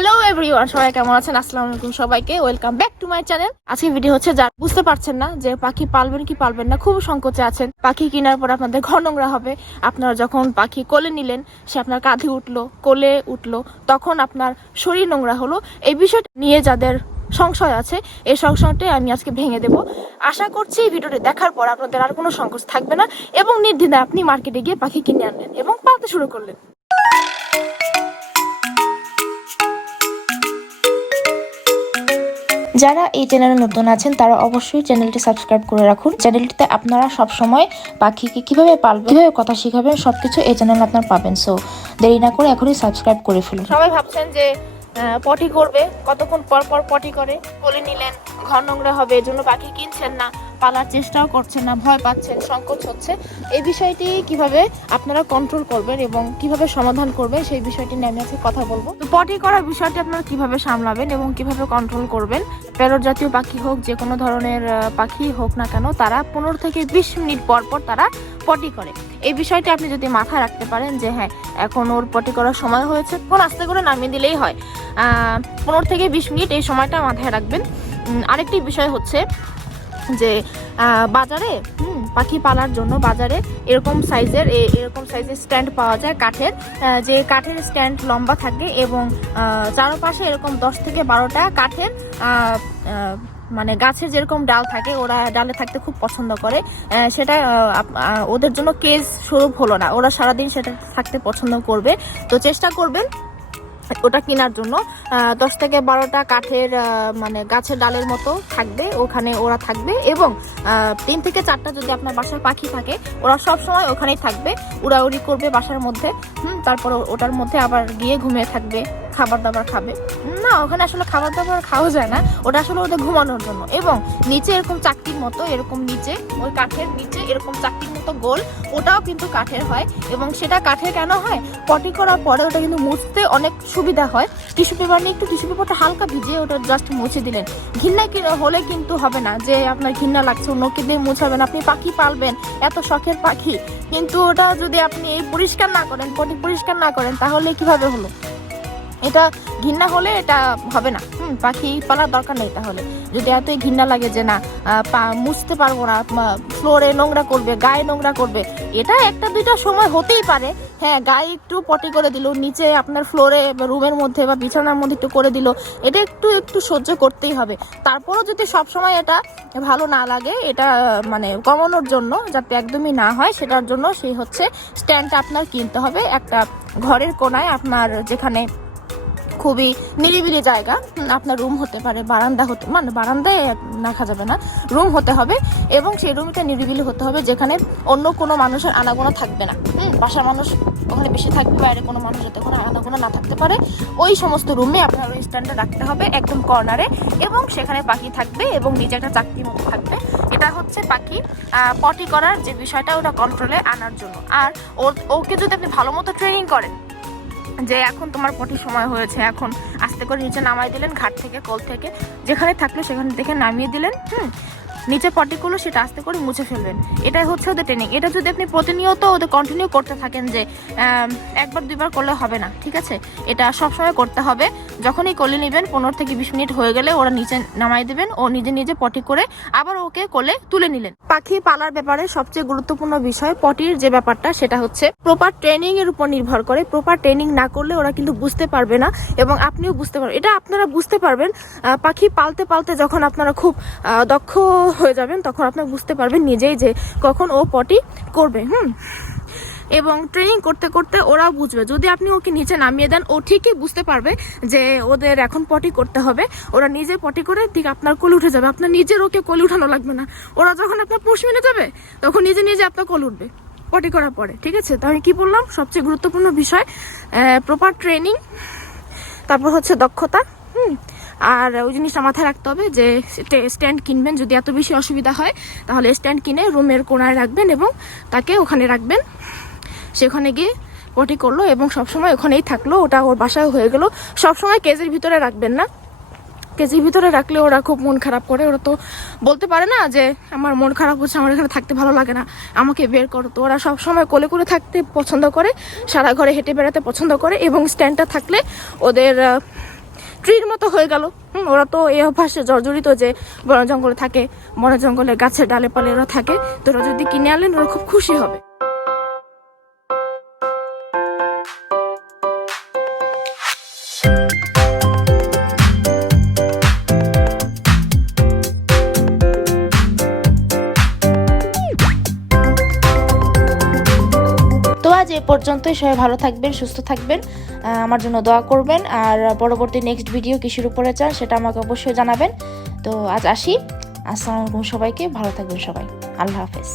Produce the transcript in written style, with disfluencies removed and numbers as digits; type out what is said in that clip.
Hello everyone, সবাই কেমন আছেন? আসসালামু আলাইকুম সবাইকে, welcome back to my channel. আজকে ভিডিও হচ্ছে যারা বুঝতে পারছেন না যে পাখি পালবেন কি পালবেন না, খুব সংকোচে আছেন। পাখি কেনার পর আপনাদের ঘর নোংরা হবে। আপনারা যখন পাখি কোলে নিলেন, সে আপনার কাঁধে উঠলো, কোলে উঠলো, তখন আপনার শরীর নোংরা হলো। এই বিষয়টা নিয়ে যাদের সংশয় আছে, এই সংশয়টাই আমি আজকে ভেঙে দেব। আশা করছি এই ভিডিওটি দেখার পর আপনাদের আর কোনো সংকোচ থাকবে না এবং নির্দ্বিধায় আপনি মার্কেটে গিয়ে পাখি কিনে আনলেন এবং পালতে শুরু করলেন। যারা এই চ্যানেলে নতুন আছেন তারা অবশ্যই চ্যানেলটি সাবস্ক্রাইব করে রাখুন। চ্যানেলটিতে আপনারা সবসময় পাখিকে কিভাবে পালবেন, কিভাবে কথা শিখাবেন, সবকিছু এই চ্যানেলে আপনারা পাবেন। সো দেরি না করে এখনই সাবস্ক্রাইব করে ফেলুন। সবাই ভাবছেন যে পটি করবে, কতক্ষণ পর পর পটি করে, কোলে নিলেন, ঘর নোংরা হবে, এই জন্য পাখি কিনছেন না, পালার চেষ্টাও করছেন না, ভয় পাচ্ছেন, সংকোচ হচ্ছে। এই বিষয়টি কিভাবে আপনারা কন্ট্রোল করবেন এবং কিভাবে সমাধান করবেন সেই বিষয়টি নিয়ে আমি আজকে কথা বলবো। তো পটি করার বিষয়টি আপনারা কিভাবে সামলাবেন এবং কিভাবে কন্ট্রোল করবেন। প্যারট জাতীয় পাখি হোক, যে কোনো ধরনের পাখি হোক না কেন, তারা 15 থেকে 20 মিনিট পর পর তারা পটি করে। এই বিষয়টি আপনি যদি মাথায় রাখতে পারেন যে হ্যাঁ, এখন ওর পটি করার সময় হয়েছে, তখন আস্তে করে নামিয়ে দিলেই হয়। 15 থেকে 20 মিনিট এই সময়টা মাথায় রাখবেন। আরেকটি বিষয় হচ্ছে যে বাজারে পাখি পালার জন্য বাজারে এরকম সাইজের স্ট্যান্ড পাওয়া যায়, কাঠের, যে কাঠের স্ট্যান্ড লম্বা থাকে এবং চারপাশে এরকম 10 থেকে 12টা কাঠের মানে গাছের যেরকম ডাল থাকে, ওরা ডালে থাকতে খুব পছন্দ করে। সেটা ওদের জন্য কেজ স্বরূপ হলো না, ওরা সারাদিন সেটা থাকতে পছন্দ করবে। তো চেষ্টা করবেন ওটা কেনার জন্য। 10 থেকে 12টা কাঠের মানে গাছের ডালের মতো থাকবে, ওখানে ওরা থাকবে এবং 3 থেকে 4টা যদি আপনার বাসার পাখি থাকে, ওরা সবসময় ওখানেই থাকবে, উড়াউড়ি করবে বাসার মধ্যে। তারপর ওটার মধ্যে আবার গিয়ে ঘুমিয়ে থাকবে, খাবার দাবার খাবে না। ওখানে আসলে খাবার দাবার খাওয়া যায় না, ওটা আসলে ওদের ঘুমানোর জন্য। এবং নিচে এরকম চাকতির মতো, এরকম নিচে ওই কাঠের নিচে এরকম চাকতির মতো গোল, ওটাও কিন্তু কাঠের হয়। এবং সেটা কাঠের কেন হয়? পটি করার পরে ওটা কিন্তু মুছতে অনেক সুবিধা হয়। টিস্যু পেপার নিয়ে একটু টিস্যু পেপারটা হালকা ভিজিয়ে ওটা জাস্ট মুছে দিলেন। ঘৃণা হলে কিন্তু হবে না যে আপনার ঘৃণা লাগছে, অন্যকে দিয়ে মুছাবেন। আপনি পাখি পালবেন, এত শখের পাখি, কিন্তু ওটা যদি আপনি পরিষ্কার না করেন, পটি পরিষ্কার না করেন, তাহলে কিভাবে হলো? এটা ঘৃণা হলে এটা হবে না। পাখি পালার দরকার নেই। তাহলে যদি এতই ঘৃণা লাগে যে না মুছতে পারবো না, ফ্লোরে নোংরা করবে, গায়ে নোংরা করবে, এটা একটা দুইটা সময় হতেই পারে। হ্যাঁ, গায়ে একটু পটি করে দিল, নিচে আপনার ফ্লোরে রুমের মধ্যে বা বিছানার মধ্যে একটু করে দিল, এটা একটু সহ্য করতেই হবে। তারপরও যদি সবসময় এটা ভালো না লাগে, এটা মানে কমানোর জন্য, যাতে একদমই না হয়, সেটার জন্য সেই হচ্ছে স্ট্যান্ডটা আপনার কিনতে হবে। একটা ঘরের কোনায় আপনার যেখানে খুবই নিরিবিলি জায়গা, আপনার রুম হতে পারে, বারান্দা হতে, মানে বারান্দায় রাখা যাবে না, রুম হতে হবে এবং সেই রুমটা নিরিবিলি হতে হবে, যেখানে অন্য কোনো মানুষের আনাগোনা থাকবে না। বাসার মানুষ ওখানে বেশি থাকবে, বাইরে কোনো মানুষ যাতে ওখানে আনাগোনা না থাকতে পারে, ওই সমস্ত রুমে আপনার ওই স্ট্যান্ডটা রাখতে হবে একদম কর্নারে। এবং সেখানে পাখি থাকবে এবং নিচে একটা চাকরির মতো থাকবে। এটা হচ্ছে পাখি পটি করার যে বিষয়টা, ওটা কন্ট্রোলে আনার জন্য। আর ওকে যদি আপনি ভালো মতো ট্রেনিং করেন যে এখন তোমার পটির সময় হয়েছে, এখন আস্তে করে নিচে নামাই দিলেন, ঘাট থেকে, কোল থেকে, যেখানে থাকলো সেখানে দেখে নামিয়ে দিলেন, নিচে পটি করলো, সেটা আস্তে করে মুছে ফেলবেন। এটাই হচ্ছে ওদের ট্রেনিং। এটা যদি আপনি প্রতিনিয়ত ওদের কন্টিনিউ করতে থাকেন, যে একবার দুইবার করলে হবে না, ঠিক আছে? এটা সবসময় করতে হবে। যখনই কোলে নেবেন, 15 থেকে 20 মিনিট হয়ে গেলে ওরা নিচে নামাই দেবেন, ও নিজে নিজে পটি করে আবার ওকে কোলে তুলে নিলেন। পাখি পালার ব্যাপারে সবচেয়ে গুরুত্বপূর্ণ বিষয় পটির যে ব্যাপারটা, সেটা হচ্ছে প্রপার ট্রেনিং এর উপর নির্ভর করে। প্রপার ট্রেনিং না করলে ওরা কিন্তু বুঝতে পারবে না এবং আপনিও বুঝতে পারবেন। এটা আপনারা বুঝতে পারবেন পাখি পালতে পালতে, যখন আপনারা খুব দক্ষ হয়ে যাবেন, তখন আপনি বুঝতে পারবেন নিজেই যে কখন ও পটি করবে। এবং ট্রেনিং করতে করতে ওরাও বুঝবে। যদি আপনি ওকে নিচে নামিয়ে দেন, ও ঠিকই বুঝতে পারবে যে ওদের এখন পটি করতে হবে। ওরা নিজে পটি করে ঠিক আপনার কোলে উঠে যাবে, আপনার নিজের ওকে কোলে উঠানো লাগবে না। ওরা যখন আপনার পোষ মেনে যাবে, তখন নিজে নিজে আপনার কোলে উঠবে পটি করার পরে, ঠিক আছে? তো আমি কি বললাম, সবচেয়ে গুরুত্বপূর্ণ বিষয় প্রপার ট্রেনিং, তারপর হচ্ছে দক্ষতা। আর ওই জিনিসটা মাথায় রাখতে হবে যে স্ট্যান্ড কিনবেন, যদি এত বেশি অসুবিধা হয় তাহলে স্ট্যান্ড কিনে রুমের কোণায় রাখবেন এবং তাকে ওখানে রাখবেন। সেখানে গিয়ে পটি করলো এবং সবসময় ওখানেই থাকলো, ওটা ওর বাসায় হয়ে গেল। সবসময় কেজের ভিতরে রাখবেন না, কেজের ভিতরে রাখলে ওরা খুব মন খারাপ করে। ওরা তো বলতে পারে না যে আমার মন খারাপ হচ্ছে, আমার এখানে থাকতে ভালো লাগে না, আমাকে বের করো। তো ওরা সবসময় কোলে করে থাকতে পছন্দ করে, সারা ঘরে হেঁটে বেড়াতে পছন্দ করে এবং স্ট্যান্ডটা থাকলে ওদের ট্রির মতো হয়ে গেল। ওরা তো এই অভ্যাসে জর্জরিত যে বন জঙ্গলে থাকে, বন জঙ্গলে গাছের ডালে পালে ওরা থাকে, তো ওরা যদি কিনে আনলেন ওরা খুব খুশি হবে। তো আজ এ পর্যন্তই, সবাই ভালো থাকবেন, সুস্থ থাকবেন, আমার জন্য দোয়া করবেন। আর পরবর্তী নেক্সট ভিডিও কিসের উপরে চান সেটা আমাকে অবশ্যই জানাবেন। তো আজ আসি, আসসালামু আলাইকুম সবাইকে, ভালো থাকবেন সবাই, আল্লাহ হাফেজ।